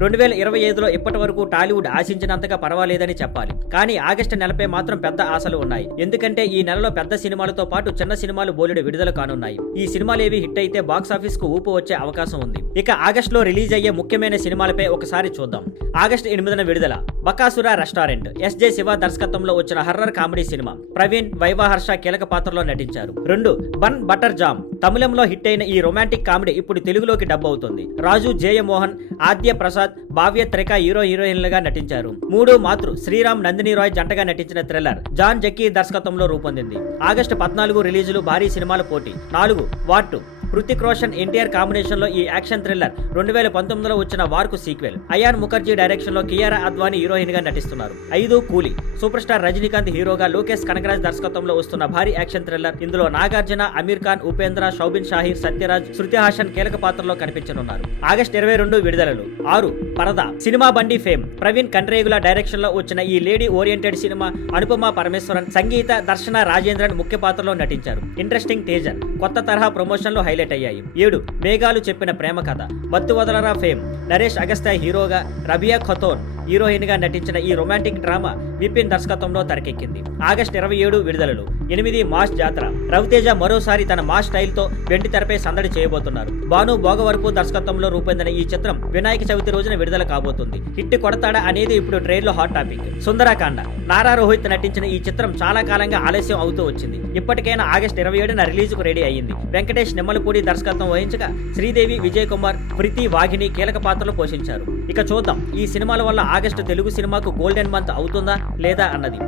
2025లో ఇప్పటి వరకు టాలీవుడ్ ఆశించినంతగా పర్వాలేదని చెప్పాలి. కానీ ఆగస్టు నెలపై మాత్రం పెద్ద ఆశలు ఉన్నాయి. ఎందుకంటే ఈ నెలలో పెద్ద సినిమాలతో పాటు చిన్న సినిమాలు బోలెడు విడుదల కానున్నాయి. ఈ సినిమాలేవి హిట్ అయితే బాక్సాఫీస్ కు ఊపు వచ్చే అవకాశం ఉంది. ఇక ఆగస్టులో రిలీజ్ అయ్యే ముఖ్యమైన సినిమాలపై ఒకసారి చూద్దాం. ఆగస్టు 8న విడుదల బకాసుర రెస్టారెంట్. ఎస్జే శివ దర్శకత్వంలో వచ్చిన horror comedy cinema. Praveen, viva Harsha కీలక పాత్రలో నటించారు. 2 బన్ బటర్ జామ్. తమిళంలో హిట్ అయిన ఈ రొమాంటిక్ కామెడీ ఇప్పుడు తెలుగులోకి డబ్ అవుతుంది. రాజు, జయమోహన్, ఆద్య ప్రసాద్, భావ్య త్రిక హీరోయిన్లుగా నటించారు. 3 మాతృ. శ్రీరామ్, నందిని రాయ్ జంటగా నటించిన థ్రిల్లర్. జాన్ జక్కీ దర్శకత్వంలో రూపొందింది. ఆగస్టు 14 రిలీజులు భారీ సినిమాల పోటీ. 4 వార్ 2. హృతిక్ రోషన్, ఎన్టీఆర్ కాంబినేషన్ లో ఈ యాక్షన్ థ్రిల్లర్ 2019లో వచ్చిన వార్ కు సీక్వెల్. అయాన్ ముఖర్జీ డైరెక్షన్ లో కియారా అద్వానీ హీరోయిన్ గా నటిస్తున్నారు. 5 కూలీ. సూపర్ స్టార్ రజనీకాంత్ హీరోగా లోకేష్ కనగరాజ్ దర్శకత్వంలో వస్తున్న భారీ యాక్షన్ థ్రిల్లర్. ఇందులో నాగార్జున, అమీర్ ఖాన్, ఉపేంద్ర, షౌబిన్ షాహీర్, సత్యరాజ్, శృతి హాసన్ కీలక పాత్రలో కనిపించనున్నారు. ఆగస్టు 22 విడుదలలు. 6 పరదా. సినిమా బండి ఫేమ్. ప్రవీణ్ కండ్రేగుల డైరెక్షన్ లో వచ్చిన ఈ lady oriented cinema Anupama Parameswaran, Sangeetha, Darshana Rajendran ముఖ్య పాత్రలో నటించారు. Interesting teaser. కొత్త తరహా ప్రమోషన్లు హైలైట్ అయ్యాయి. 7 మేఘాలు చెప్పిన ప్రేమ కథ. మత్తు వదలరా ఫేమ్. నరేష్ అగస్త్య హీరోగా, రబియా ఖతోన్ హీరోయిన్ గా నటించిన ఈ రొమాంటిక్ డ్రామా విపిన్ దర్శకత్వంలో తెరకెక్కింది. ఆగస్టు 27 విడుదలలు. 8 మాస్ జాతర. రవితేజ మరోసారి తన మాస్ స్టైల్ తో వెండి తెరపై సందడి చేయబోతున్నారు. భాను భోగవరపు దర్శకత్వంలో రూపొందిన ఈ చిత్రం వినాయక చవితి రోజున విడుదల కాబోతుంది. హిట్ కొడతాడా అనేది ఇప్పుడు ట్రైన్ లో హాట్ టాపిక్. సుందరాకాండ. నారా రోహిత్ నటించిన ఈ చిత్రం చాలా కాలంగా ఆలస్యం అవుతూ వచ్చింది. ఇప్పటికైనా ఆగస్టు 27న రిలీజ్ కు రెడీ అయ్యింది. వెంకటేష్ నిమ్మలపూడి దర్శకత్వం వహించగా శ్రీదేవి, విజయ్ కుమార్, ప్రీతి వాఘిని కీలక పాత్రలు పోషించారు. ఇక చూద్దాం ఈ సినిమాల వల్ల ఆగస్టు తెలుగు సినిమాకు గోల్డెన్ మంత్ అవుతుందా లేదా అన్నది.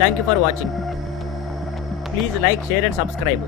Thank you for watching. Please like, share and subscribe.